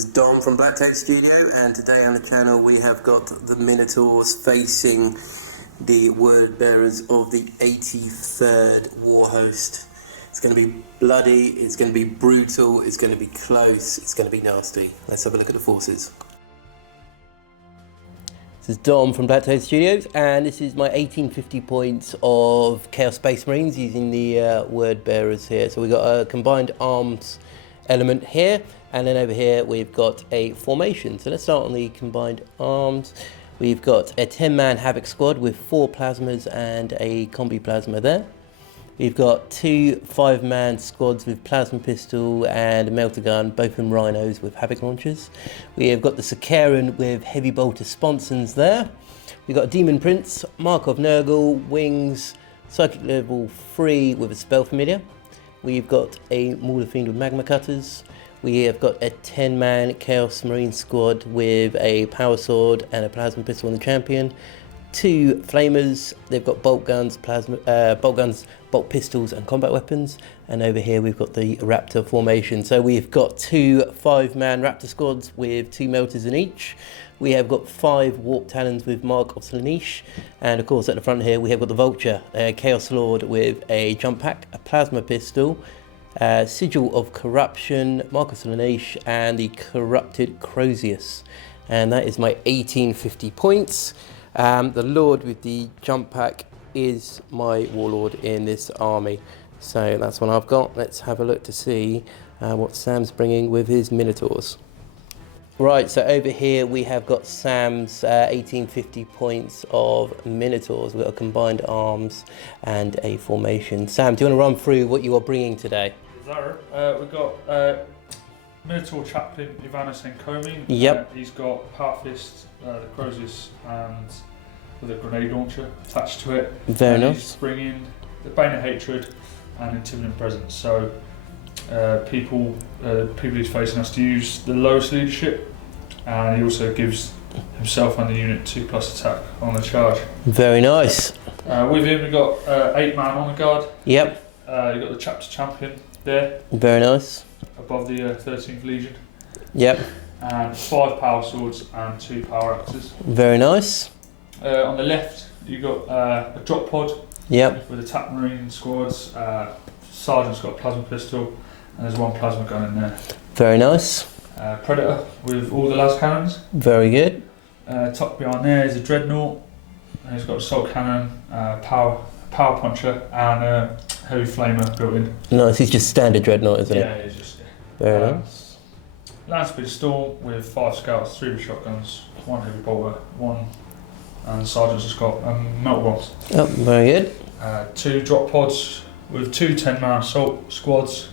is Dom from BlackToad Studio, and today on the channel we have got the Minotaurs facing the word bearers of the 83rd Warhost. It's going to be bloody, it's going to be brutal, it's going to be close, it's going to be nasty. Let's have a look at the forces. This is Dom from BlackToad Studios, and this is my 1850 points of Chaos Space Marines using the word bearers here. So we've got a combined arms element here, and then over here we've got a formation. So let's start on the combined arms. We've got a 10-man Havoc squad with 4 plasmas and a combi plasma there. We've got 2 5-man squads with plasma pistol and a melter gun, both in rhinos with Havoc launchers. We have got the Sakaran with heavy bolter sponsons there. We've got a Demon Prince, Markov Nurgle, wings, psychic level 3 with a spell familiar. We've got a Mauler Fiend with magma cutters. We have got a 10-man Chaos Marine squad with a power sword and a plasma pistol on the champion. 2 flamers. They've got bolt guns, bolt pistols, and combat weapons. And over here we've got the Raptor formation. So we've got 2 5-man Raptor squads with 2 melters in each. We have got 5 Warp Talons with Mark of Slaanesh, and of course at the front here we have got the Vulture, a Chaos Lord with a jump pack, a plasma pistol, Sigil of Corruption, Mark of Slaanesh, and the Corrupted Crozius. And that is my 1850 points. The Lord with the jump pack is my Warlord in this army. So that's what I've got. Let's have a look to see what Sam's bringing with his Minotaurs. Right, so over here we have got Sam's 1850 points of Minotaurs. We've got a combined arms and a formation. Sam, do you want to run through what you are bringing today? We've got Minotaur Chaplain Ivanis Enkomi. Yep. He's got Power Fist, the Crozius, and with a grenade launcher attached to it. Very nice. He's bringing the Bane of Hatred and Intimidating Presence. So people he's facing us to use the lowest leadership, and he also gives himself and the unit 2+ attack on the charge. Very nice. With him we've got 8-man Honor Guard. Yep. You've got the Chapter Champion there. Very nice. Above the 13th Legion. Yep. And 5 power swords and 2 power axes. Very nice. On the left you've got a drop pod. Yep. With attack marine squads. Sergeant's got a plasma pistol, and there's 1 plasma gun in there. Very nice. Predator with all the las cannons. Very good. Tucked behind there is a dreadnought, and he's got assault cannon, power puncher, and a heavy flamer built in. Nice. He's just standard dreadnought, isn't it? Yeah, he's just. Very nice. Landspeed Storm with 5 scouts, 3 with shotguns, 1 heavy bolter, 1, and Sergeant's just got melt bombs. Oh, very good. 2 drop pods with 2 10-man assault squads.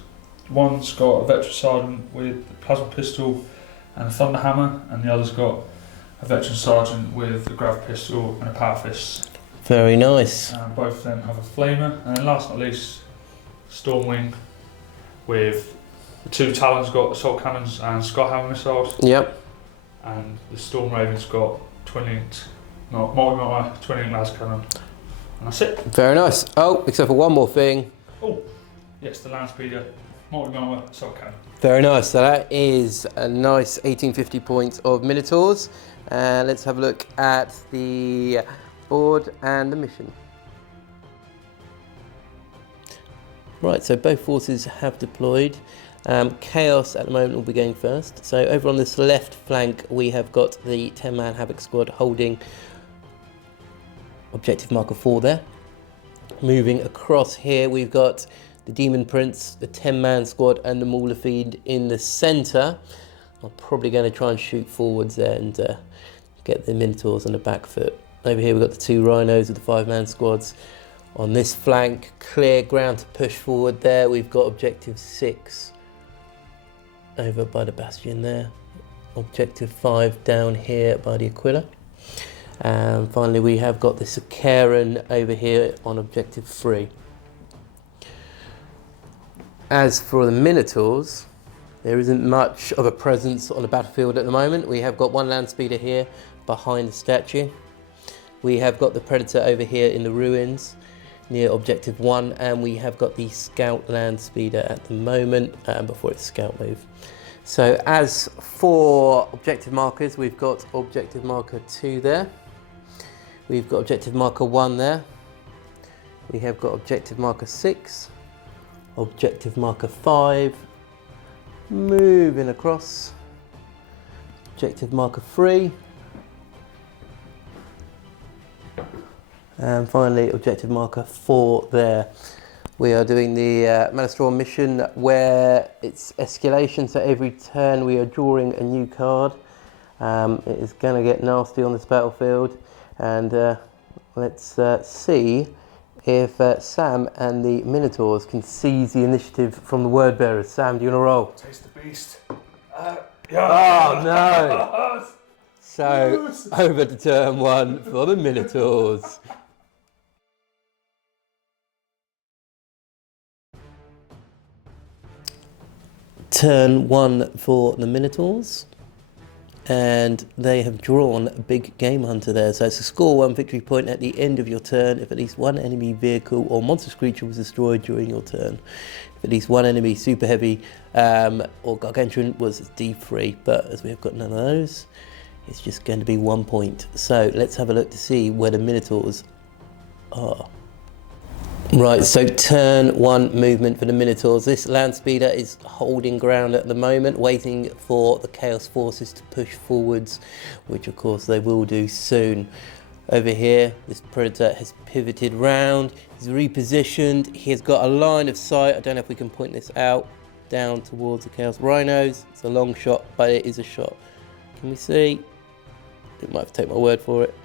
One's got a veteran sergeant with a plasma pistol and a thunder hammer, and the other's got a veteran sergeant with a grav pistol and a power fist. Very nice. Both of them have a flamer, and then last but not least, Stormwing with the 2 Talons got assault cannons and Skyhammer missiles. Yep. And the Storm Raven's got multi-motor 20 las cannon. And that's it. Very nice. Oh, except for one more thing. Oh, yes, the land speeder, multi-motor assault cannon. Very nice. So that is a nice 1850 points of Minotaurs. Let's have a look at the board and the mission. Right, so both forces have deployed. Chaos at the moment will be going first. So over on this left flank we have got the 10-man Havoc squad holding objective marker 4 there. Moving across here we've got the Demon Prince, the 10-man squad, and the Mauler Fiend in the centre. I'm probably going to try and shoot forwards there and get the Minotaurs on the back foot. Over here we've got the 2 rhinos with the 5-man squads. On this flank, clear ground to push forward there. We've got objective 6 over by the bastion there. Objective 5 down here by the Aquila. And finally we have got the Sakaran over here on objective 3. As for the Minotaurs, there isn't much of a presence on the battlefield at the moment. We have got 1 land speeder here behind the statue. We have got the Predator over here in the ruins near objective 1, and we have got the Scout land speeder at the moment before its scout move. So as for objective markers, we've got objective marker 2 there. We've got objective marker 1 there. We have got objective marker 6, objective marker 5, moving across, objective marker 3, and finally objective marker 4 there. We are doing the Minotaur mission where it's escalation, so every turn we are drawing a new card. It is going to get nasty on this battlefield, and let's see if Sam and the Minotaurs can seize the initiative from the word bearers. Sam, do you want to roll? Taste the beast. Oh no! So over to turn 1 for the Minotaurs. Turn 1 for the Minotaurs, and they have drawn a big game hunter there. So it's a score 1 victory point at the end of your turn if at least one enemy vehicle or monstrous creature was destroyed during your turn. If at least one enemy super heavy or gargantuan was D3, but as we have got none of those, it's just going to be 1 point. So let's have a look to see where the Minotaurs are. Right, so turn 1 movement for the Minotaurs. This land speeder is holding ground at the moment, waiting for the Chaos Forces to push forwards, which of course they will do soon. Over here, this Predator has pivoted round, he's repositioned, he has got a line of sight, I don't know if we can point this out, down towards the Chaos Rhinos. It's a long shot, but it is a shot. Can we see? It might have to take my word for it.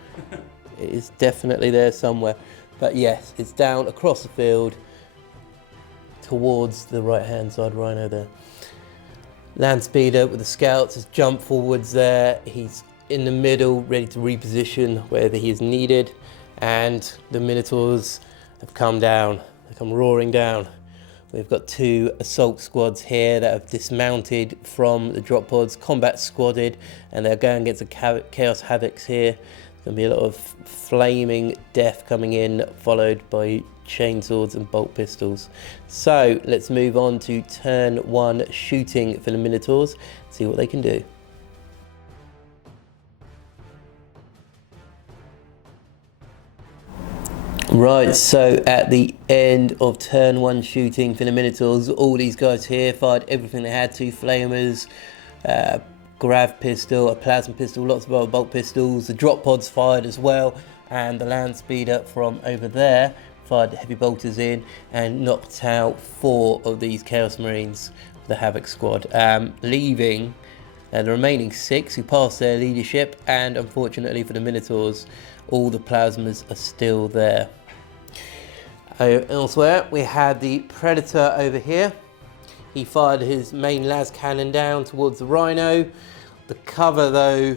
It is definitely there somewhere. But yes, it's down across the field towards the right-hand side Rhino there. Land speeder with the scouts has jumped forwards there. He's in the middle, ready to reposition wherever he is needed. And the Minotaurs have come down. They come roaring down. We've got 2 assault squads here that have dismounted from the drop pods, combat squadded, and they're going against the Chaos Havocs here. There's going to be a lot of flaming death coming in, followed by chainswords and bolt pistols. So let's move on to turn 1 shooting for the Minotaurs, see what they can do. Right, so at the end of turn 1 shooting for the Minotaurs, all these guys here fired everything they had to, flamers, grav pistol, a plasma pistol, lots of other bolt pistols, the drop pods fired as well, and the land speeder from over there fired heavy bolters in and knocked out 4 of these Chaos Marines, the Havoc squad, leaving the remaining 6 who passed their leadership, and unfortunately for the Minotaurs, all the plasmas are still there. Elsewhere, we had the Predator over here. He fired his main las cannon down towards the Rhino. The cover though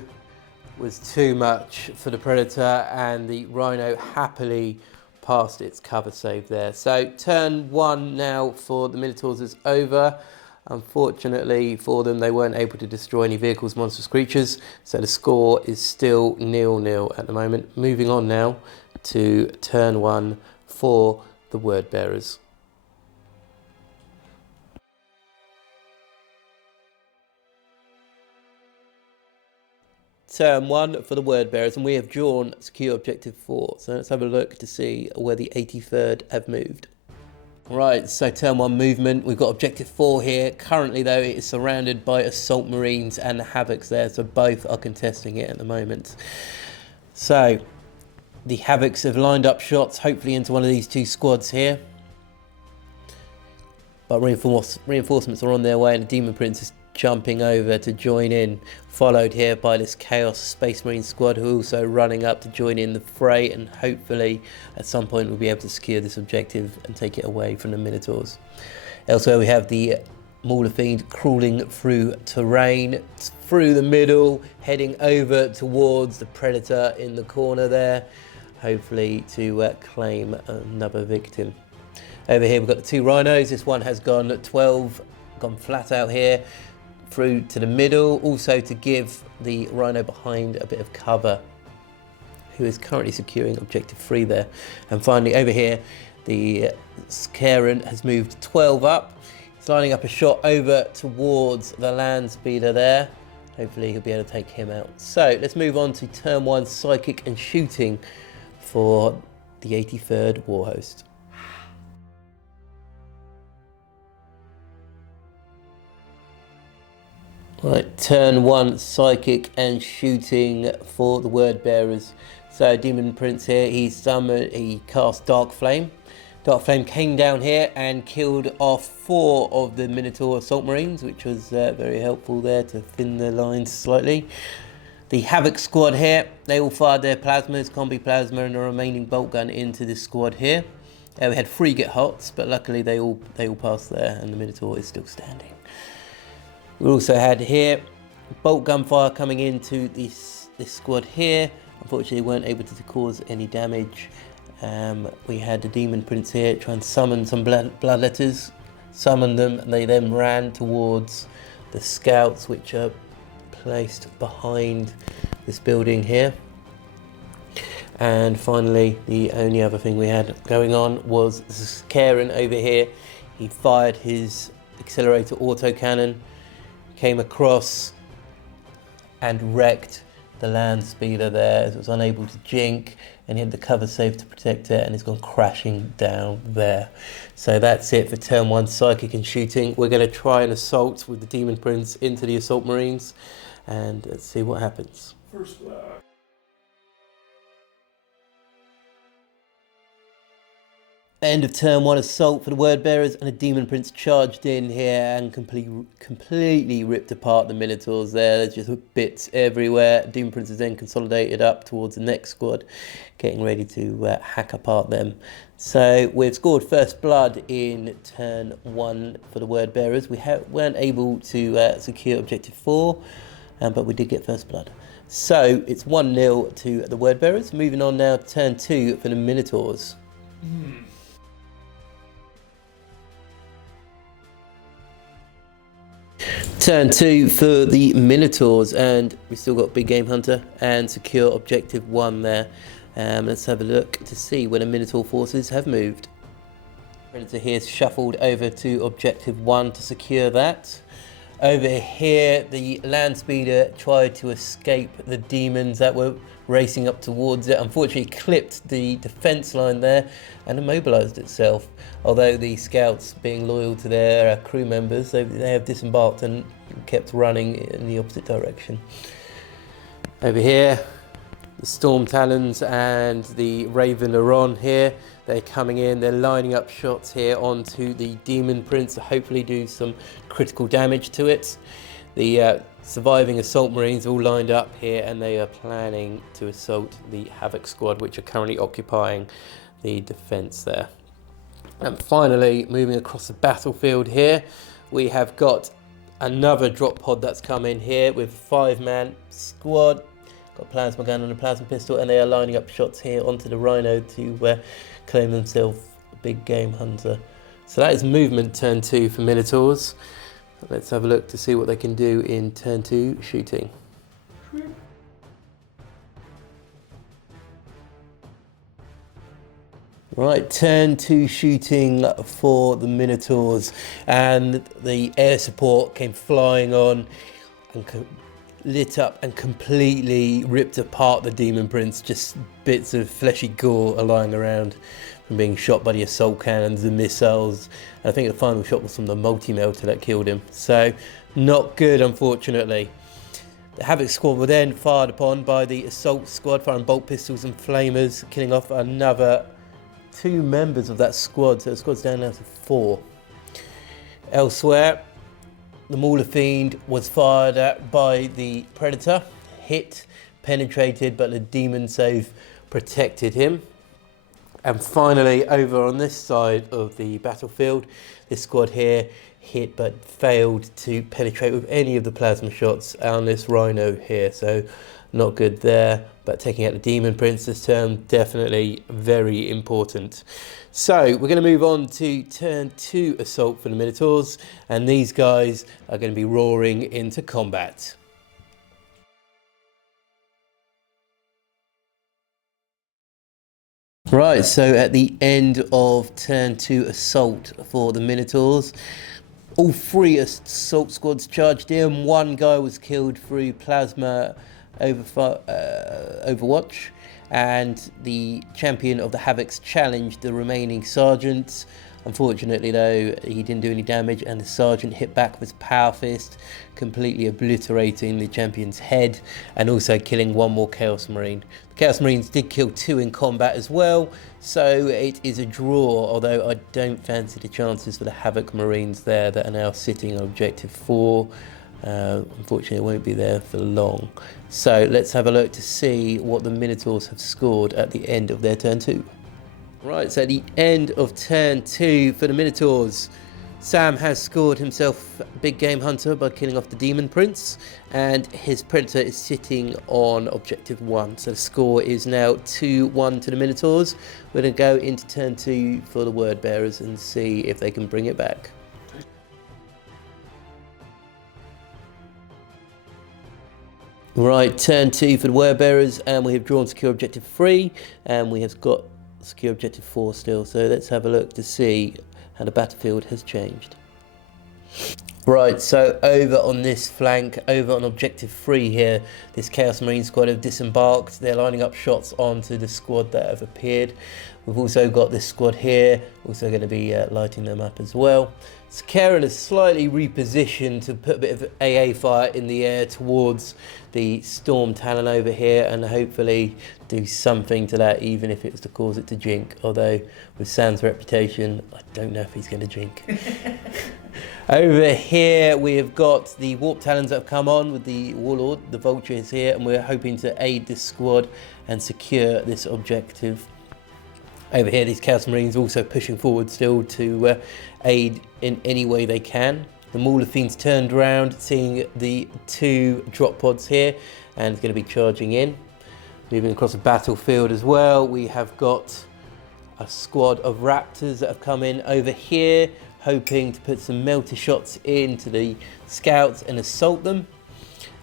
was too much for the Predator, and the Rhino happily passed its cover save there. So turn 1 now for the Minotaurs is over. Unfortunately for them, they weren't able to destroy any vehicles, monstrous creatures, so the score is still 0-0 at the moment. Moving on now to turn 1 for the word bearers. Turn 1 for the word bearers, and we have drawn secure objective 4. So let's have a look to see where the 83rd have moved. Right, so turn 1 movement, we've got objective 4 here. Currently though, it is surrounded by assault marines and the Havocs there, so both are contesting it at the moment. So the Havocs have lined up shots, hopefully into one of these 2 squads here. But reinforcements are on their way, and the Demon Prince is jumping over to join in, followed here by this Chaos Space Marine squad who are also running up to join in the fray, and hopefully at some point we'll be able to secure this objective and take it away from the Minotaurs. Elsewhere we have the Mauler Fiend crawling through terrain, through the middle, heading over towards the Predator in the corner there, hopefully to claim another victim. Over here we've got the 2 Rhinos. This one has gone 12, gone flat out here, through to the middle, also to give the Rhino behind a bit of cover, who is currently securing objective 3 there. And finally over here, the Scaran has moved 12 up, He's lining up a shot over towards the land speeder there. Hopefully he'll be able to take him out. So let's move on to turn 1 psychic and shooting for the 83rd Warhost. Right, turn 1 psychic and shooting for the word bearers. So Demon Prince here, he cast Dark Flame. Dark Flame came down here and killed off 4 of the Minotaur assault marines, which was very helpful there to thin the lines slightly. The Havoc squad here, they all fired their plasmas, combi plasma, and the remaining bolt gun into this squad here. We had 3 get hots, but luckily they all passed there, and the Minotaur is still standing. We also had here bolt gunfire coming into this squad here. Unfortunately, weren't able to cause any damage. We had the Demon Prince here try and summon some bloodletters, summoned them, and they then ran towards the scouts, which are placed behind this building here. And finally, the only other thing we had going on was Karen over here. He fired his accelerator autocannon, came across and wrecked the land speeder there, as it was unable to jink, and he had the cover safe to protect it, and it's gone crashing down there. So that's it for turn 1 psychic and shooting. We're going to try an assault with the Demon Prince into the assault marines, and let's see what happens. First blood. End of turn 1 assault for the word bearers, and a Demon Prince charged in here and completely ripped apart the Minotaurs there. There's just bits everywhere. Demon Prince is then consolidated up towards the next squad, getting ready to hack apart them. So we've scored first blood in turn 1 for the word bearers. We weren't able to secure objective 4, but we did get first blood. So it's 1-0 to the word bearers. Moving on now to turn 2 for the Minotaurs. Turn 2 for the Minotaurs, and we still got Big Game Hunter and secure objective 1 there. Let's have a look to see where the Minotaur forces have moved. Predator here is shuffled over to objective 1 to secure that. Over here, the land speeder tried to escape the demons that were racing up towards it. Unfortunately, clipped the defense line there and immobilized itself. Although the scouts, being loyal to their crew members, they have disembarked and kept running in the opposite direction. Over here, the Storm Talons and the Raven are on here. They're coming in, they're lining up shots here onto the Demon Prince to hopefully do some critical damage to it. The surviving assault marines are all lined up here, and they are planning to assault the Havoc squad, which are currently occupying the defense there. And finally, moving across the battlefield here, we have got another drop pod that's come in here with a 5-man squad. Got a plasma gun and a plasma pistol, and they are lining up shots here onto the Rhino to claim themselves a Big Game Hunter. So that is movement turn 2 for Minotaurs. Let's have a look to see what they can do in turn 2 shooting. Right, turn 2 shooting for the Minotaurs, and the air support came flying on and lit up and completely ripped apart the Demon Prince. Just bits of fleshy gore are lying around from being shot by the assault cannons and missiles. And I think the final shot was from the multi-melter that killed him. So not good, unfortunately. The Havoc squad were then fired upon by the assault squad, firing bolt pistols and flamers, killing off another 2 members of that squad. So the squad's down now to 4. Elsewhere, the Mauler Fiend was fired at by the Predator, hit, penetrated, but the Demon Save protected him. And finally, over on this side of the battlefield, this squad here hit but failed to penetrate with any of the plasma shots on this Rhino here. So not good there, but taking out the Demon Prince this turn, definitely very important. So we're going to move on to turn 2 assault for the Minotaurs, and these guys are going to be roaring into combat. Right, so at the end of turn 2 assault for the Minotaurs, All three assault squads charged in. One guy was killed through plasma overwatch, and the champion of the Havocs challenged the remaining sergeants. Unfortunately though, he didn't do any damage, and the sergeant hit back with his power fist, completely obliterating the champion's head and also killing one more Chaos Marine. The Chaos Marines did kill 2 in combat as well, so it is a draw, although I don't fancy the chances for the Havoc Marines there that are now sitting on objective 4. Unfortunately, it won't be there for long. So let's have a look to see what the Minotaurs have scored at the end of their turn 2. Right, so at the end of turn 2 for the Minotaurs, Sam has scored himself Big Game Hunter by killing off the Demon Prince, and his Predator is sitting on objective 1. So the score is now 2-1 to the Minotaurs. We're going to go into turn 2 for the Word Bearers and see if they can bring it back. Right, turn 2 for the Word Bearers, and we have drawn secure objective 3, and we have got secure objective 4 still. So let's have a look to see how the battlefield has changed. Right, so over on this flank, over on objective 3 here, this Chaos Marine squad have disembarked. They're lining up shots onto the squad that have appeared. We've also got this squad here, also going to be lighting them up as well. So Karen has slightly repositioned to put a bit of AA fire in the air towards the Storm Talon over here, and hopefully do something to that, even if it was to cause it to jink. Although with Sam's reputation, I don't know if he's going to jink. Over here we have got the Warp Talons that have come on with the Warlord. The Vulture is here, and we're hoping to aid this squad and secure this objective. Over here, these Chaos Marines also pushing forward still to aid in any way they can. The Mauler Fiends turned around, seeing the 2 drop pods here, and is going to be charging in. Moving across the battlefield as well, we have got a squad of Raptors that have come in over here, hoping to put some melter shots into the scouts and assault them.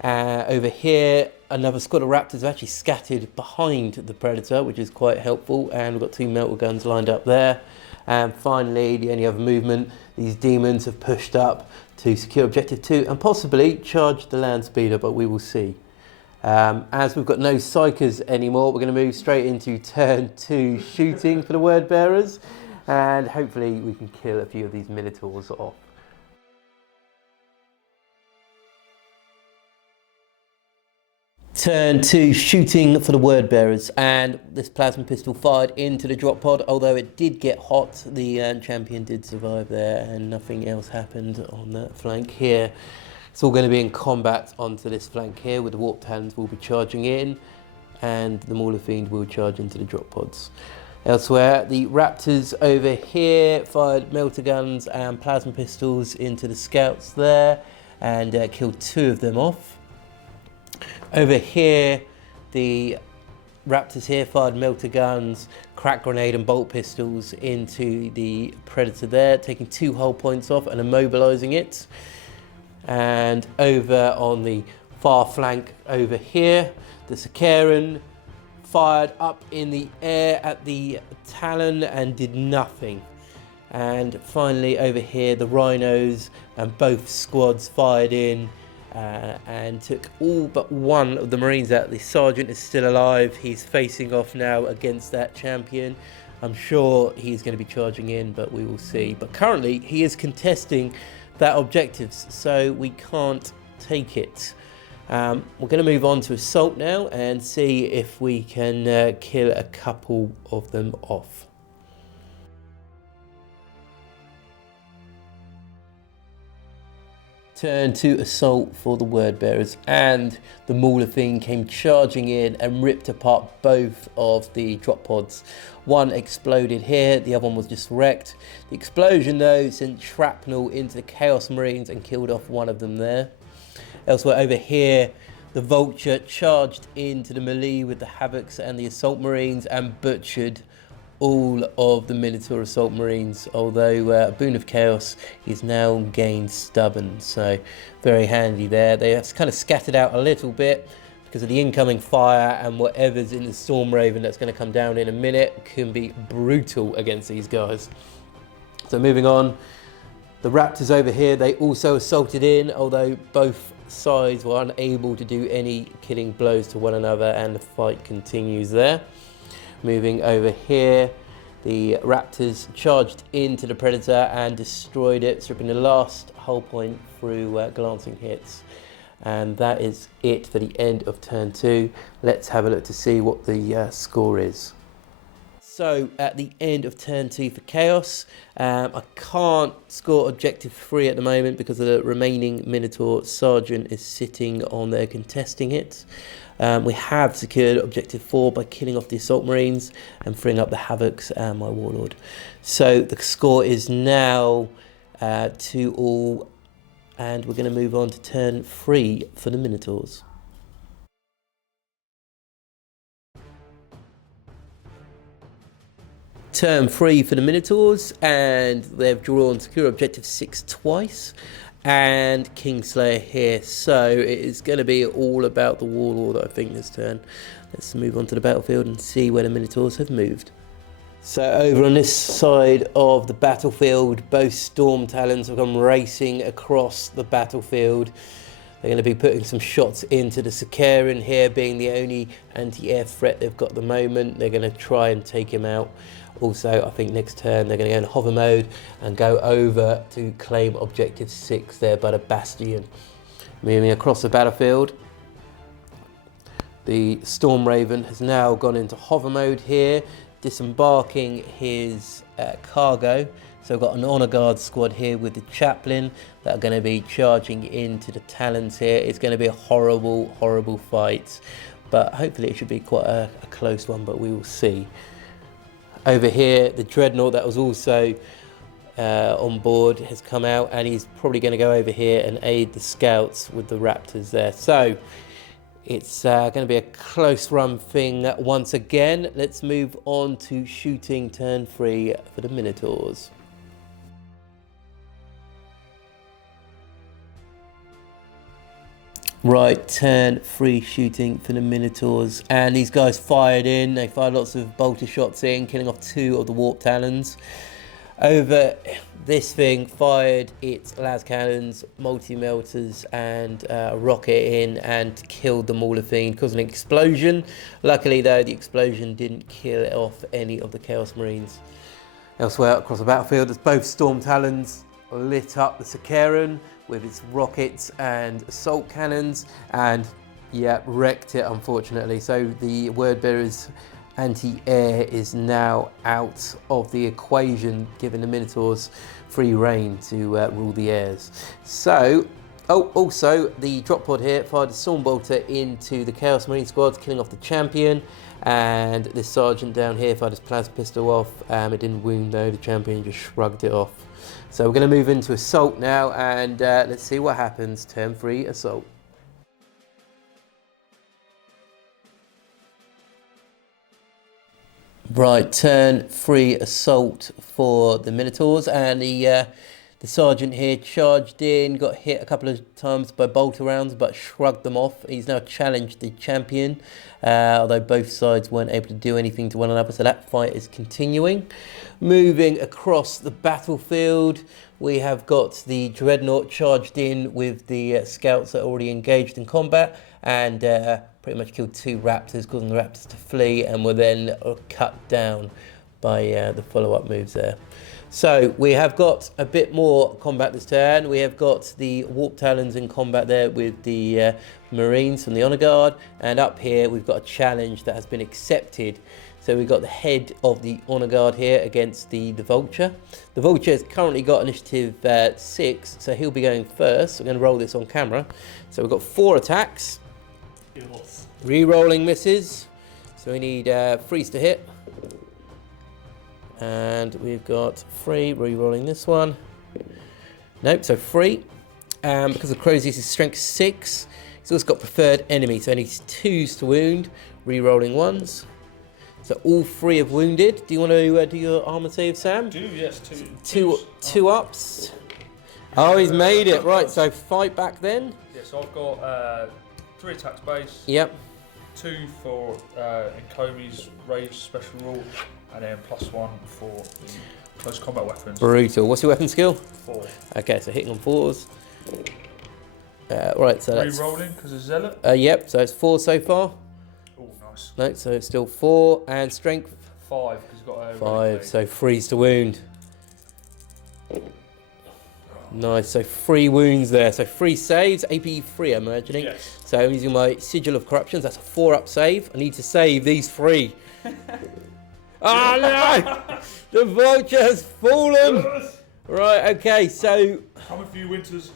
Over here, another squad of Raptors have actually scattered behind the Predator, which is quite helpful, and we've got 2 melter guns lined up there. And finally, the only other movement, these demons have pushed up to secure objective 2 and possibly charge the land speeder, but we will see. As we've got no psychers anymore, we're going to move straight into turn 2 shooting for the Word Bearers, and hopefully we can kill a few of these Minotaurs off. Turn 2 shooting for the Word Bearers, and this plasma pistol fired into the drop pod. Although it did get hot, the champion did survive there, and nothing else happened on that flank here. It's all going to be in combat onto this flank here, with the Warp Talons will be charging in, and the Mauler Fiend will charge into the drop pods. Elsewhere, the Raptors over here fired melter guns and plasma pistols into the scouts there, and killed 2 of them off. Over here, the Raptors here fired melter guns, crack grenade and bolt pistols into the Predator there, taking 2 hull points off and immobilizing it. And over on the far flank over here, the Sakaran fired up in the air at the Talon and did nothing. And finally over here, the Rhinos and both squads fired in and took all but 1 of the Marines out. The Sergeant is still alive. He's facing off now against that champion. I'm sure he's going to be charging in, but we will see. But currently he is contesting that objectives, so we can't take it. We're going to move on to assault now and see if we can kill a couple of them off. Turn to assault for the Word Bearers, and the Mauler Fiend came charging in and ripped apart both of the drop pods. One exploded here, the other one was just wrecked. The explosion though sent shrapnel into the Chaos Marines and killed off 1 of them there. Elsewhere over here, the Vulture charged into the melee with the Havocs and the Assault Marines and butchered all of the Minotaur Assault Marines, although Boon of Chaos is now gained Stubborn, so very handy there. They have kind of scattered out a little bit because of the incoming fire, and whatever's in the Storm Raven that's going to come down in a minute can be brutal against these guys. So moving on, The Raptors over here, they also assaulted in, although both sides were unable to do any killing blows to one another, and the fight continues there. Moving over here, the Raptors charged into the Predator and destroyed it, stripping the last hull point through glancing hits. And that is it for the end of turn 2. Let's have a look to see what the score is. So at the end of turn 2 for Chaos, I can't score objective 3 at the moment because the remaining Minotaur Sergeant is sitting on there contesting it. We have secured objective 4 by killing off the Assault Marines and freeing up the Havocs and my Warlord. So the score is now 2-2, and we're going to move on to turn 3 for the Minotaurs. Turn 3 for the Minotaurs, and they've drawn secure objective 6 twice, and Kingslayer here. So it is going to be all about the Warlord, I think, this turn. Let's move on to the battlefield and see where the Minotaurs have moved. So over on this side of the battlefield, both Storm Talons have come racing across the battlefield. They're going to be putting some shots into the Sakarian here, being the only anti-air threat they've got at the moment. They're going to try and take him out. Also, I think next turn they're going to go in hover mode and go over to claim objective 6 there by the Bastion. Moving across the battlefield, the Storm Raven has now gone into hover mode here, disembarking his cargo. So we've got an Honour Guard squad here with the Chaplain that are going to be charging into the Talons here. It's going to be a horrible, horrible fight, but hopefully it should be quite a close one, but we will see. Over here, the Dreadnought that was also on board has come out, and he's probably going to go over here and aid the scouts with the Raptors there. So it's going to be a close run thing once again. Let's move on to shooting turn 3 for the Minotaurs. Right, turn 3 shooting for the Minotaurs, and these guys fired in. They fired lots of bolter shots in, killing off 2 of the Warp Talons. Over this thing fired its las cannons, multi-melters and a rocket in and killed the Mauler Fiend, causing an explosion. Luckily though, the explosion didn't kill off any of the Chaos Marines. Elsewhere across the battlefield, as both Storm Talons lit up the Sakarian with its rockets and assault cannons, and yeah, wrecked it unfortunately. So the Wordbearer's anti-air is now out of the equation, giving the Minotaurs free reign to rule the airs. So, also the drop pod here fired a Storm Bolter into the Chaos Marine squad, killing off the Champion, and this Sergeant down here fired his plasma pistol off. It didn't wound though, the Champion just shrugged it off. So we're going to move into Assault now, and let's see what happens. Turn 3 Assault. Right, turn 3 Assault for the Minotaurs, and the Sergeant here charged in, got hit a couple of times by bolter rounds, but shrugged them off. He's now challenged the Champion, although both sides weren't able to do anything to one another, so that fight is continuing. Moving across the battlefield, we have got the Dreadnought charged in with the scouts that are already engaged in combat, and pretty much killed 2 Raptors, causing the Raptors to flee, and were then cut down by the follow-up moves there. So we have got a bit more combat this turn. We have got the Warp Talons in combat there with the Marines from the Honour Guard, and up here we've got a challenge that has been accepted. So we've got the head of the Honour Guard here against the Vulture. The Vulture has currently got initiative 6, so he'll be going first. I'm going to roll this on camera. So we've got 4 attacks. Re-rolling misses. So we need 3s to hit. And we've got 3, re-rolling this one. Nope, so 3. Because of Crozius is strength 6. He's also got preferred enemy, so he needs 2s to wound, re-rolling 1s. So all 3 have wounded. Do you want to do your armor save, Sam? Do, yes. 2 ups. Oh, he's made it. Right, so fight back then. Yeah, so I've got 3 attacks base. Yep. 2 for Encomi's Rage special rule, and then +1 for the close combat weapons. Brutal. What's your weapon skill? 4. Okay, so hitting on 4s. Right, so that's... Re-rolling because of Zealot? Yep, so it's 4 so far. Oh, nice. No, so it's still 4. And strength? 5 because you've got a... 5, so freeze to wound. Nice, so 3 wounds there. So 3 saves, AP 3 I'm imagining. Yes. So I'm using my Sigil of Corruptions, that's a 4-up save. I need to save these 3. Oh no! The vulture has fallen! Right, okay, so... Come a few winters.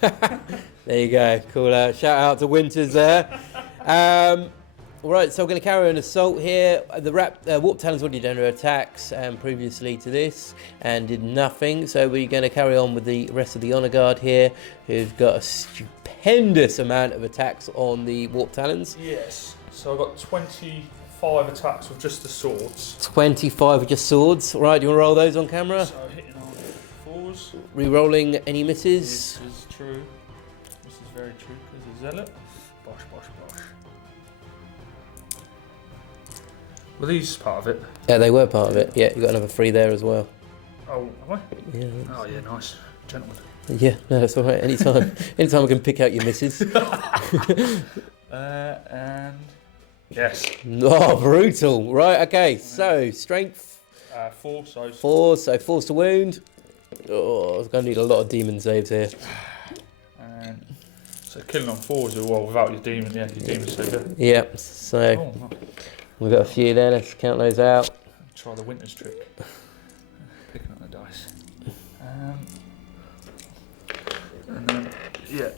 There you go, cool. Shout out to Winters there. Right, so we're going to carry an assault here. The Warp Talon's already done her attacks previously to this and did nothing. So we're going to carry on with the rest of the Honor Guard here, who've got a stupendous amount of attacks on the Warp Talons. Yes, so I've got 25 attacks with just the swords. 25 with just swords. Right, do you want to roll those on camera? So hitting on 4s. Re-rolling any misses? This is true. This is very true because of Zealot. Bosh, bosh, bosh. Were these part of it? Yeah, they were part of it. Yeah, you got another 3 there as well. Oh, have I? Yeah. Oh, yeah, nice. Gentleman. Yeah, no, that's all right. Anytime I can pick out your misses. And... Yes. Oh, brutal. Right, okay, so strength? 4, so... 4, so 4's to wound. Oh, I'm going to need a lot of demon saves here. And so killing on 4s, well, without your demon, yeah, your demon save it. Yep, so we've got a few there, let's count those out. Try the Winter's trick. Picking up the dice. And then, yeah.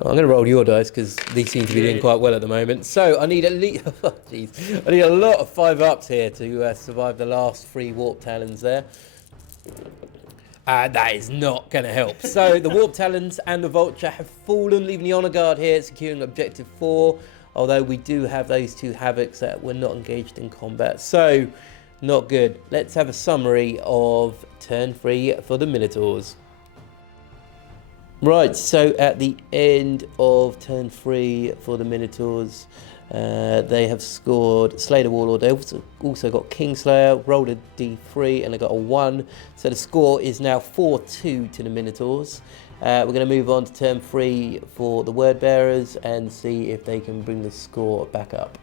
I'm going to roll your dice because these seem to be doing quite well at the moment. So I need at least, oh, I need a lot of 5-ups here to survive the last 3 Warp Talons there. That is not going to help. So the Warp Talons and the Vulture have fallen, leaving the Honor Guard here, securing Objective 4. Although we do have those 2 Havocs that were not engaged in combat. So, not good. Let's have a summary of turn 3 for the Minotaurs. Right, so at the end of turn 3 for the Minotaurs, they have scored Slayer Warlord. They also got Kingslayer, rolled a D3 and they got a 1. So the score is now 4-2 to the Minotaurs. We're going to move on to turn 3 for the Word Bearers and see if they can bring the score back up.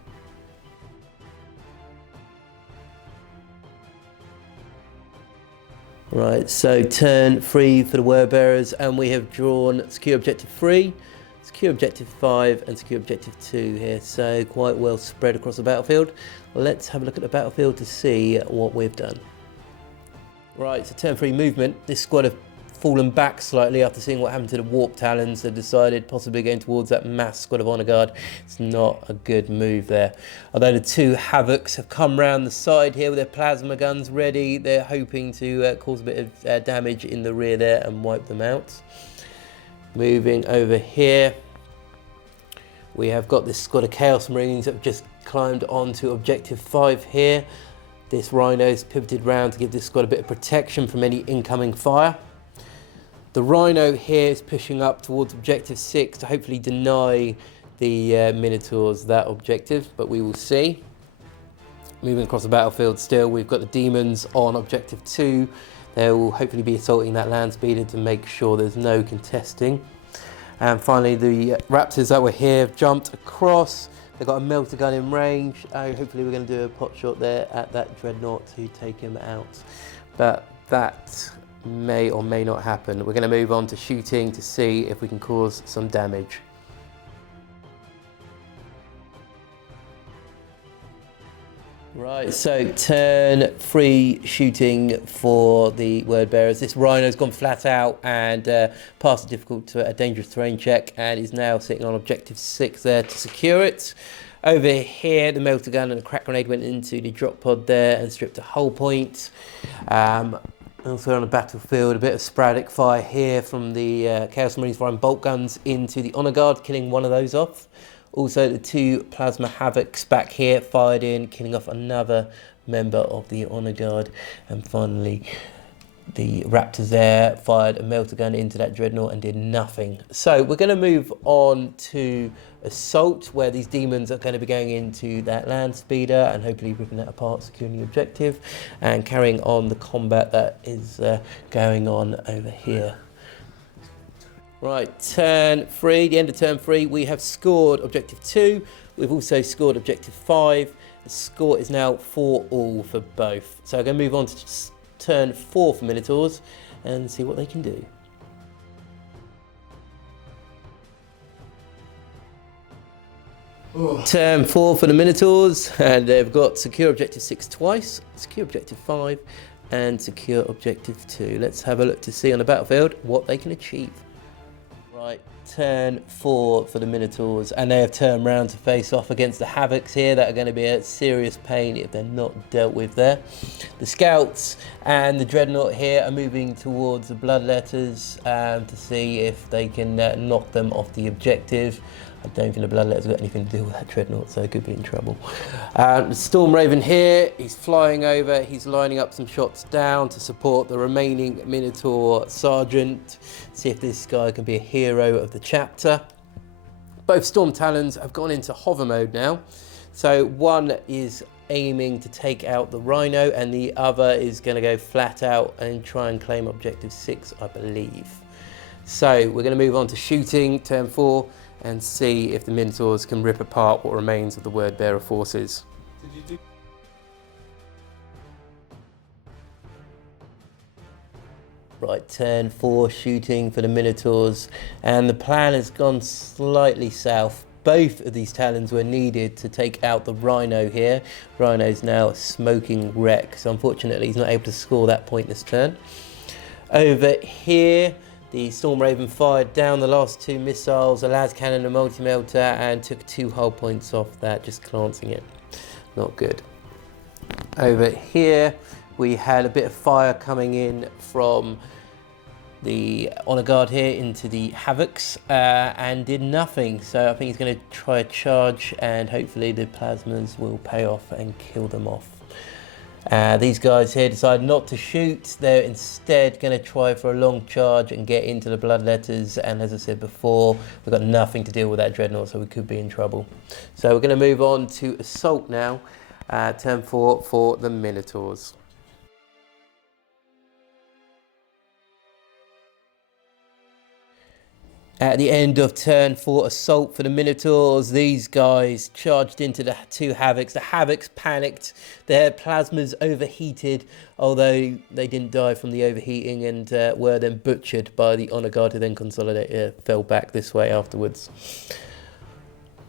Right, so turn 3 for the Word Bearers, and we have drawn Secure Objective 3, Secure Objective 5 and Secure Objective 2 here, so quite well spread across the battlefield. Let's have a look at the battlefield to see what we've done. Right, so turn 3 movement. This squad have fallen back slightly after seeing what happened to the Warp Talons. They decided possibly going towards that mass squad of Honor Guard. It's not a good move there. Although the 2 Havocs have come round the side here with their plasma guns ready, they're hoping to cause a bit of damage in the rear there and wipe them out. Moving over here, we have got this squad of Chaos Marines that have just climbed onto Objective 5 here. This Rhino's pivoted round to give this squad a bit of protection from any incoming fire. The Rhino here is pushing up towards Objective 6 to hopefully deny the Minotaurs that objective, but we will see. Moving across the battlefield still, we've got the Demons on Objective 2. They will hopefully be assaulting that land speeder to make sure there's no contesting. And finally, the Raptors that were here have jumped across. They've got a melter gun in range. Hopefully we're going to do a pot shot there at that Dreadnought to take him out. But that may or may not happen. We're going to move on to shooting to see if we can cause some damage. Right, so turn 3 shooting for the Word Bearers. This Rhino's gone flat out and passed a difficult, dangerous terrain check and is now sitting on Objective 6 there to secure it. Over here, the melter gun and the crack grenade went into the drop pod there and stripped a hull point. Also on the battlefield, a bit of sporadic fire here from the Chaos Marines firing bolt guns into the Honor Guard, killing one of those off. Also the 2 Plasma Havocs back here fired in, killing off another member of the Honor Guard. And finally, the Raptors there fired a melter gun into that dreadnought and did nothing. So we're going to move on to assault, where these demons are going to be going into that land speeder and hopefully ripping that apart, securing the objective and carrying on the combat that is going on over here. Right, turn 3, the end of turn 3, we have scored objective 2. We've also scored objective 5. The score is now 4-all for both. So I'm going to move on to turn 4 for Minotaurs and see what they can do. Turn 4 for the Minotaurs, and they've got secure objective 6 twice, secure objective 5 and secure objective 2. Let's have a look to see on the battlefield what they can achieve. Right, turn 4 for the Minotaurs, and they have turned round to face off against the Havocs here that are going to be a serious pain if they're not dealt with there. The Scouts and the Dreadnought here are moving towards the Bloodletters to see if they can knock them off the objective. I don't think the Bloodletters got anything to do with that Dreadnought, so it could be in trouble. The Storm Raven here, he's flying over, he's lining up some shots down to support the remaining Minotaur Sergeant. See if this guy can be a hero of the chapter. Both Storm Talons have gone into hover mode now. So one is aiming to take out the Rhino and the other is going to go flat out and try and claim objective 6, I believe. So we're going to move on to shooting, turn 4, and see if the Minotaurs can rip apart what remains of the Wordbearer forces. Right, turn 4 shooting for the Minotaurs, and the plan has gone slightly south. Both of these Talons were needed to take out the Rhino here. Rhino's now a smoking wreck, so unfortunately he's not able to score that point this turn. Over here, the Storm Raven fired down the last 2 missiles, a las cannon, a multi-melter, and took 2 hull points off that, just glancing it. Not good. Over here, we had a bit of fire coming in from the Honor Guard here into the Havocs and did nothing. So I think he's going to try a charge and hopefully the plasmas will pay off and kill them off. These guys here decide not to shoot. They're instead going to try for a long charge and get into the Bloodletters, and as I said before, we've got nothing to deal with that Dreadnought, so we could be in trouble. So we're going to move on to assault now, turn 4 for the Minotaurs. At the end of turn 4 assault for the Minotaurs, these guys charged into the 2 Havocs. The Havocs panicked, their plasmas overheated, although they didn't die from the overheating, and were then butchered by the Honor Guard, who then fell back this way afterwards.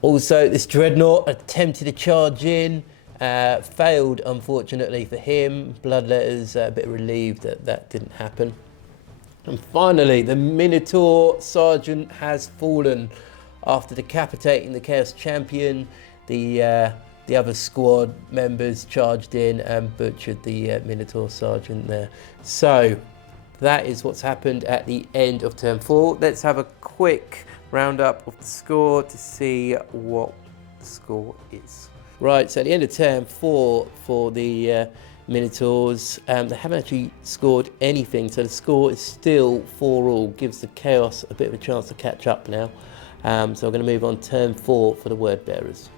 Also, this Dreadnought attempted to charge in, failed unfortunately for him. Bloodletters a bit relieved that that didn't happen. And finally, the Minotaur Sergeant has fallen after decapitating the Chaos Champion. The other squad members charged in and butchered the Minotaur Sergeant there. So that is what's happened at the end of turn 4. Let's have a quick roundup of the score to see what the score is. Right, so at the end of turn 4 for the Minotaurs, they haven't actually scored anything, so the score is still 4-all, gives the Chaos a bit of a chance to catch up now. So I'm going to move on turn 4 for the Wordbearers.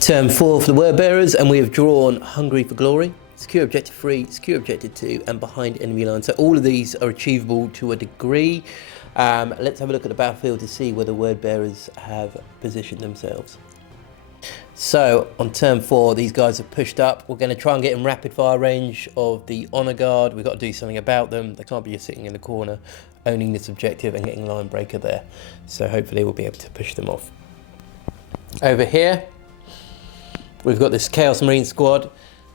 Turn 4 for the Wordbearers, and we have drawn Hungry for Glory, secure objective 3, secure objective 2, and behind enemy lines. So all of these are achievable to a degree. Let's have a look at the battlefield to see where the Wordbearers have positioned themselves. So on turn 4, these guys have pushed up. We're going to try and get in rapid fire range of the Honor Guard. We've got to do something about them. They can't be just sitting in the corner owning this objective and getting line breaker there. So hopefully we'll be able to push them off. Over here, we've got this Chaos Marine squad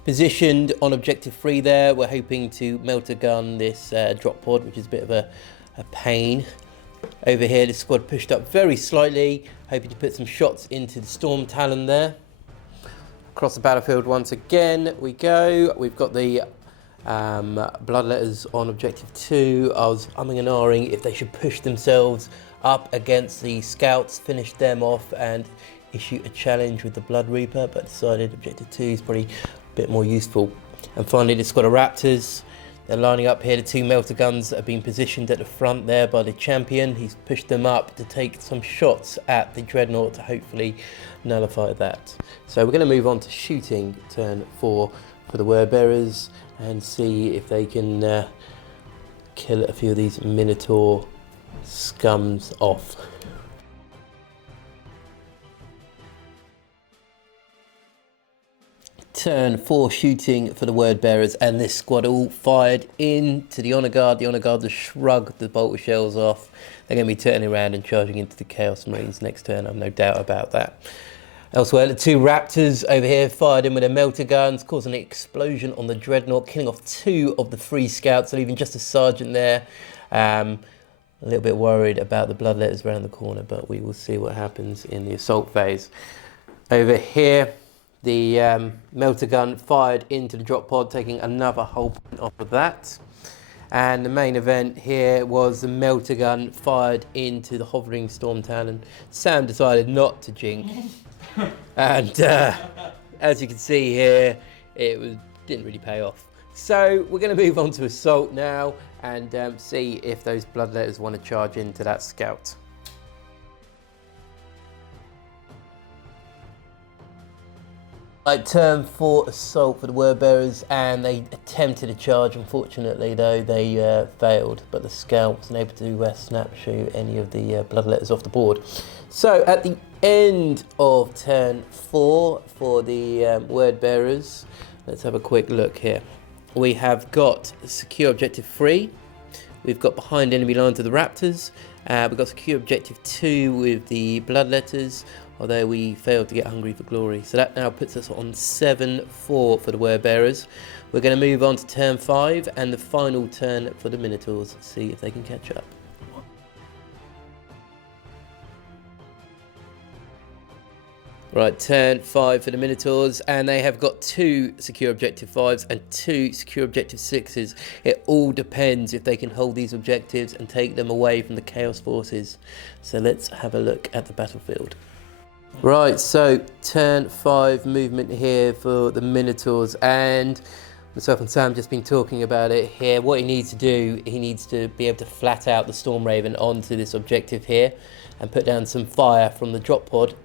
positioned on objective 3 there. We're hoping to melter gun this drop pod, which is a bit of a pain. Over here, the squad pushed up very slightly, hoping to put some shots into the Storm Talon there. Across the battlefield once again we go. We've got the Bloodletters on objective 2. I was umming and ahhing if they should push themselves up against the Scouts, finish them off, and issue a challenge with the Blood Reaper, but decided objective 2 is probably a bit more useful. And finally, the squad of Raptors. They're lining up here, the 2 melter guns that have been positioned at the front there by the champion. He's pushed them up to take some shots at the Dreadnought to hopefully nullify that. So we're going to move on to shooting turn 4 for the word bearers and see if they can kill a few of these Minotaur scums off. Turn 4 shooting for the word bearers, and this squad all fired into the Honour Guard. The Honour Guard just shrugged the bolt of shells off. They're going to be turning around and charging into the Chaos Marines next turn, I've no doubt about that. Elsewhere, the 2 Raptors over here fired in with their melter guns, causing an explosion on the Dreadnought, killing off 2 of the 3 scouts, leaving just a sergeant there. A little bit worried about the bloodletters around the corner, but we will see what happens in the assault phase. Over here, the melter gun fired into the drop pod, taking another whole point off of that. And the main event here was the melter gun fired into the hovering Storm Talon. Sam decided not to jinx. And as you can see here, didn't really pay off. So we're going to move on to assault now and see if those bloodletters want to charge into that scout. Right, turn 4 assault for the word bearers, and they attempted a charge. Unfortunately though, they failed, but the scout wasn't able to snap shoot any of the bloodletters off the board. So at the end of turn 4 for the word bearers, let's have a quick look here. We have got secure objective 3, we've got behind enemy lines of the Raptors, we've got secure objective 2 with the bloodletters, although we failed to get hungry for glory. So that now puts us on 7-4 for the word bearers. We're going to move on to turn 5 and the final turn for the Minotaurs, see if they can catch up. Right, turn 5 for the Minotaurs, and they have got 2 secure objective 5s and 2 secure objective 6s. It all depends if they can hold these objectives and take them away from the Chaos Forces. So let's have a look at the battlefield. Right, so turn 5 movement here for the Minotaurs, and myself and Sam just been talking about it here. What he needs to do, he needs to be able to flat out the Storm Raven onto this objective here and put down some fire from the drop pod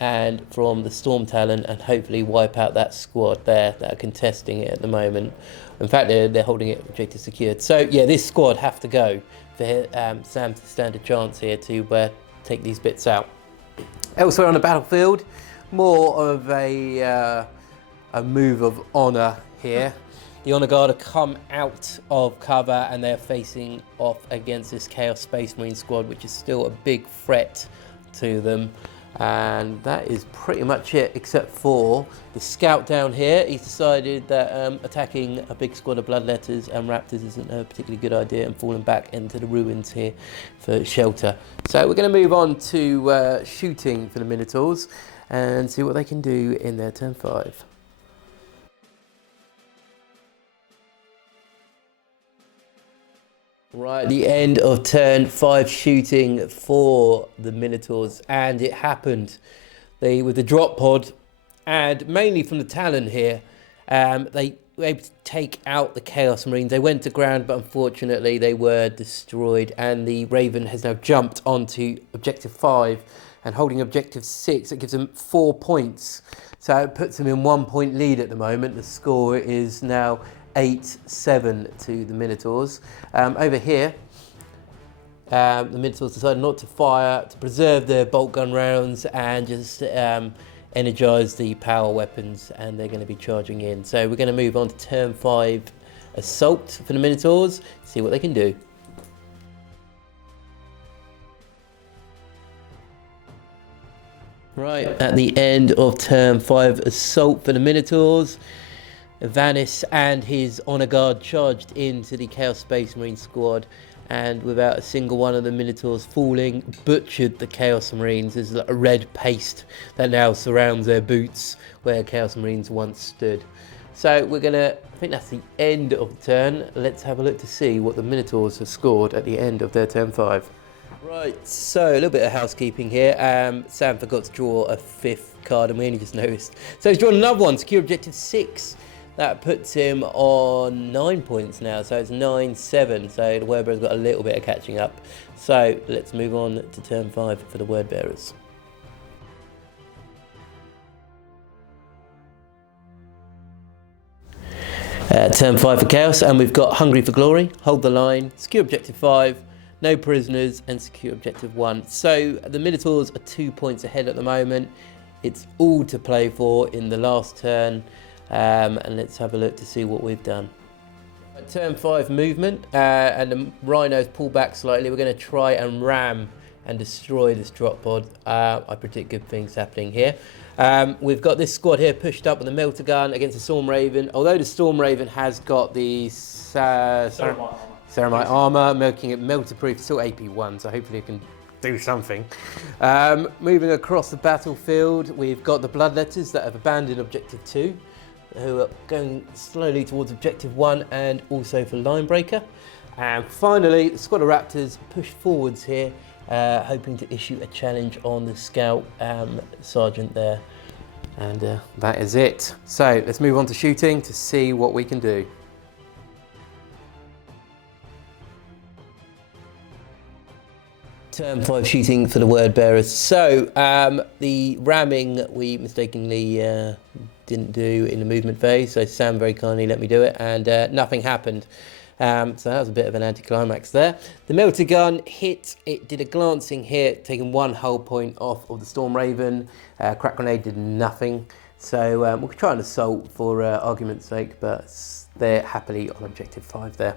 and from the Storm Talon, and hopefully wipe out that squad there that are contesting it at the moment. In fact, they're holding it objective secured. So yeah, this squad have to go for Sam to stand a chance here to take these bits out. Elsewhere on the battlefield, more of a move of honour here. The Honour Guard have come out of cover and they're facing off against this Chaos Space Marine squad, which is still a big threat to them. And that is pretty much it, except for the scout down here. He's decided that attacking a big squad of bloodletters and Raptors isn't a particularly good idea, and falling back into the ruins here for shelter. So we're going to move on to shooting for the Minotaurs and see what they can do in their turn 5. Right, the end of turn 5 shooting for the Minotaurs, and it happened. With the drop pod, and mainly from the Talon here, they were able to take out the Chaos Marines. They went to ground, but unfortunately they were destroyed, and the Raven has now jumped onto objective 5 and holding objective 6. It gives them 4 points, so it puts them in 1 point lead at the moment. The score is now 8-7 to the Minotaurs. Over here, the Minotaurs decided not to fire to preserve their bolt gun rounds and just energize the power weapons, and they're going to be charging in. So we're going to move on to turn 5 assault for the Minotaurs, see what they can do. Right, at the end of turn 5 assault for the Minotaurs, Vanis and his Honour Guard charged into the Chaos Space Marine squad, and without a single one of the Minotaurs falling, butchered the Chaos Marines. There's a red paste that now surrounds their boots where Chaos Marines once stood. So we're gonna, I think that's the end of the turn. Let's have a look to see what the Minotaurs have scored at the end of their turn 5. Right, so a little bit of housekeeping here. Sam forgot to draw a 5th card and we only just noticed. So he's drawn another one, secure objective 6. That puts him on 9 points now, so it's 9-7. So the word bearer's got a little bit of catching up. So let's move on to turn 5 for the word bearers. Turn 5 for Chaos, and we've got Hungry for Glory, Hold the Line, secure objective 5, no prisoners, and secure objective 1. So the Minotaurs are 2 points ahead at the moment. It's all to play for in the last turn, and let's have a look to see what we've done. At turn 5 movement, and the rhinos pull back slightly. We're going to try and ram and destroy this drop pod. I predict good things happening here. We've got this squad here pushed up with a melter gun against the Storm Raven. Although the Storm Raven has got the Ceramite armor, making it melter proof, still AP1, so hopefully it can do something. Moving across the battlefield, we've got the Bloodletters that have abandoned objective 2, who are going slowly towards objective 1 and also for Linebreaker. And finally, the squad of Raptors push forwards here, hoping to issue a challenge on the Scout Sergeant there. And that is it. So let's move on to shooting to see what we can do. Turn 5 shooting for the word bearers. So the ramming we mistakenly didn't do in the movement phase, so Sam very kindly let me do it, and nothing happened. So that was a bit of an anticlimax there. The melter gun hit, it did a glancing hit, taking 1 hull point off of the Storm Raven. Crack grenade did nothing. So we'll try an assault for argument's sake, but they're happily on objective 5 there.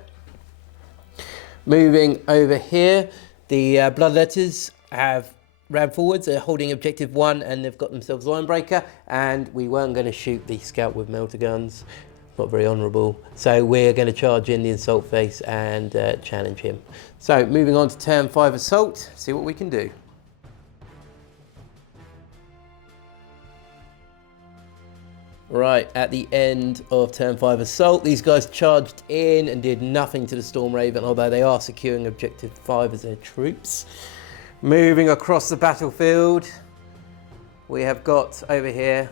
Moving over here, the Bloodletters have ran forwards, they're holding objective 1 and they've got themselves Linebreaker, and we weren't going to shoot the Scout with melter guns. Not very honourable. So we're going to charge in the assault phase and challenge him. So moving on to turn 5 assault, see what we can do. Right, at the end of turn 5 assault, these guys charged in and did nothing to the Storm Raven, although they are securing objective 5 as their troops. Moving across the battlefield, we have got over here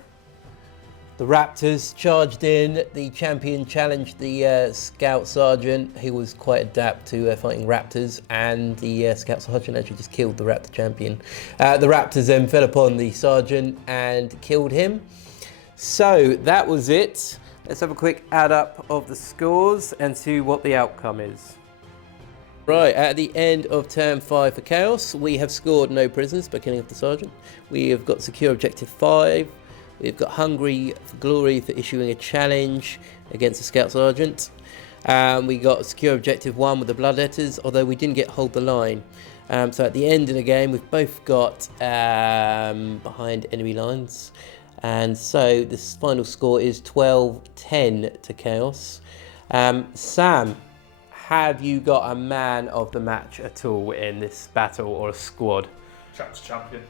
the Raptors charged in. The champion challenged the Scout Sergeant, who was quite adept to fighting Raptors, and the Scout Sergeant actually just killed the Raptor champion. The Raptors then fell upon the Sergeant and killed him. So that was it. Let's have a quick add up of the scores and see what the outcome is. Right, at the end of turn 5 for Chaos, we have scored no prisoners by killing off the Sergeant. We have got secure objective 5. We've got Hungry for Glory for issuing a challenge against the Scout Sergeant. We got secure objective 1 with the Bloodletters, although we didn't get hold the line. So at the end of the game, we've both got behind enemy lines. And so this final score is 12-10 to Chaos. Sam, have you got a man of the match at all in this battle, or a squad? Chapter champion.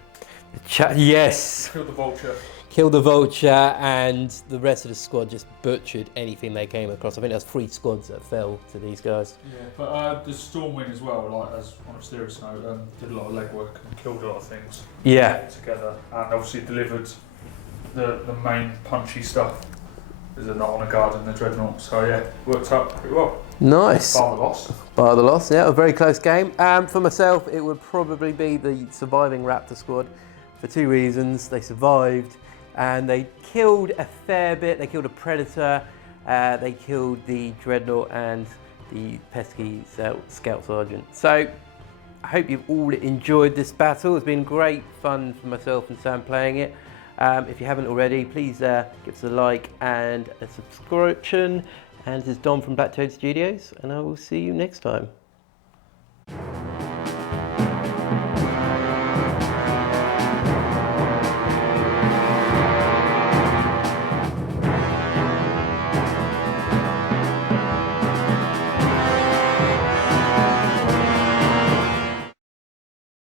Yes. Kill the Vulture. Killed the Vulture, and the rest of the squad just butchered anything they came across. I think there was 3 squads that fell to these guys. Yeah, but the Stormwind as well, like, as on a serious note, did a lot of legwork and killed a lot of things. Yeah. Together, and obviously delivered the main punchy stuff. There's a not on a guard in the Dreadnought, so yeah, worked out pretty well. Nice. Bar the loss. Bar the loss, yeah, a very close game. For myself, it would probably be the surviving Raptor squad for 2 reasons. They survived, and they killed a fair bit. They killed a Predator, they killed the Dreadnought and the pesky Scout Sergeant. So I hope you've all enjoyed this battle. It's been great fun for myself and Sam playing it. If you haven't already, please give us a like and a subscription. And this is Dom from BlackToad Studios, and I will see you next time.